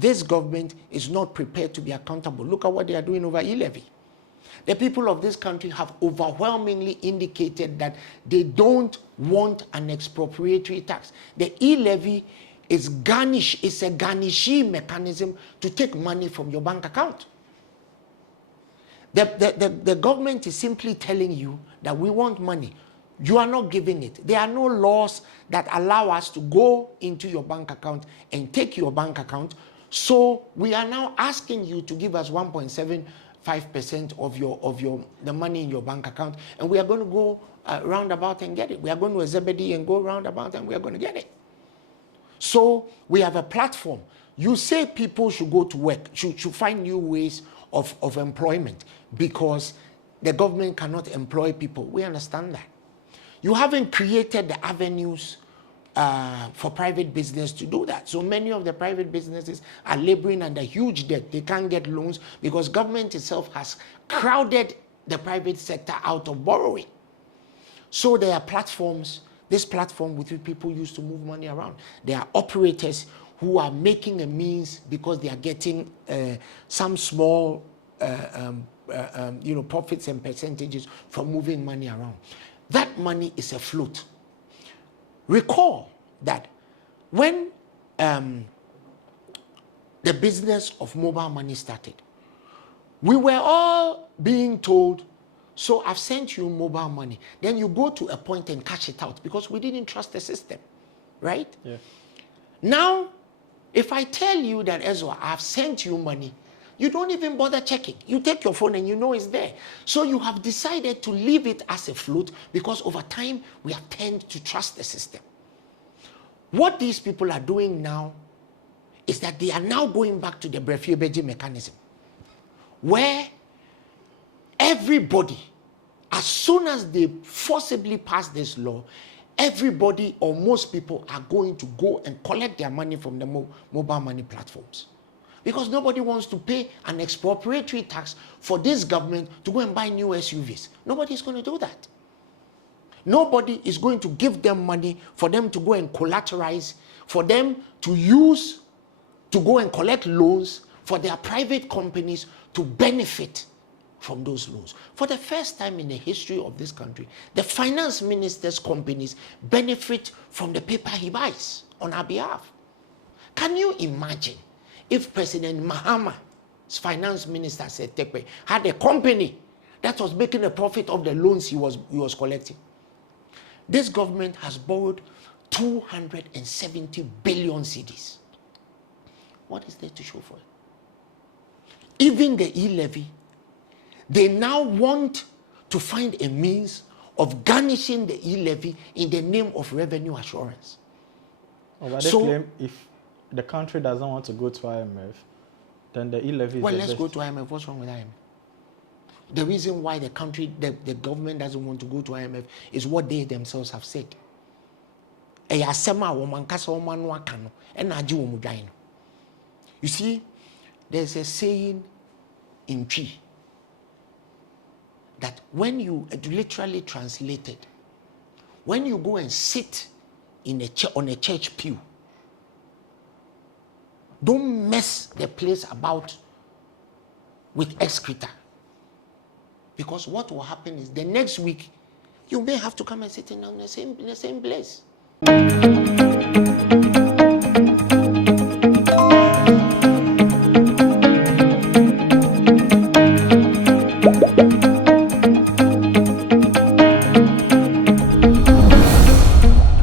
this government is not prepared to be accountable. Look at what they are doing over E-Levy. The people of this country have overwhelmingly indicated that they don't want an expropriatory tax. The E-Levy is garnish, it's a garnishee mechanism to take money from your bank account. The government is simply telling you that we want money. You are not giving it. There are no laws that allow us to go into your bank account and take your bank account. So we are now asking you to give us 1.75% of the money in your bank account, and we are going to go roundabout and get it. We are going to Zebedee and go roundabout, and we are going to get it. So we have a platform. You say people should go to work, should find new ways of employment because the government cannot employ people. We understand that. You haven't created the avenues for private business to do that. So many of the private businesses are laboring under huge debt. They can't get loans because government itself has crowded the private sector out of borrowing. So there are platforms, this platform with which people used to move money around. There are operators who are making a means because they are getting some small profits and percentages from moving money around. That money is a float. Recall that when the business of mobile money started, we were all being told, so I've sent you mobile money. Then you go to a point and cash it out because we didn't trust the system, right? Yeah. Now, if I tell you that, Ezra, I've sent you money, you don't even bother checking. You take your phone and you know it's there. So you have decided to leave it as a float because over time we have tended to trust the system. What these people are doing now is that they are now going back to the Brefie-Beji mechanism, where everybody, as soon as they forcibly pass this law, everybody or most people are going to go and collect their money from the mobile money platforms. Because nobody wants to pay an expropriatory tax for this government to go and buy new SUVs. Nobody is going to do that. Nobody is going to give them money for them to go and collateralize, for them to use to go and collect loans for their private companies to benefit from those loans. For the first time in the history of this country, the finance minister's companies benefit from the paper he buys on our behalf. Can you imagine if President Mahama's finance minister, Tekwe, had a company that was making a profit of the loans he was collecting? This government has borrowed 270 billion cedis. What is there to show for it? Even the E-Levy, they now want to find a means of garnishing the E-Levy in the name of revenue assurance. Oh, but they claim if the country doesn't want to go to IMF, then the E-Levy is well, let's go to IMF. What's wrong with IMF? The reason why the government doesn't want to go to IMF is what they themselves have said. You see, there's a saying in Twi that when you literally translated, when you go and sit in on a church pew, don't mess the place about with excreta. Because what will happen is the next week, you may have to come and sit in the same place.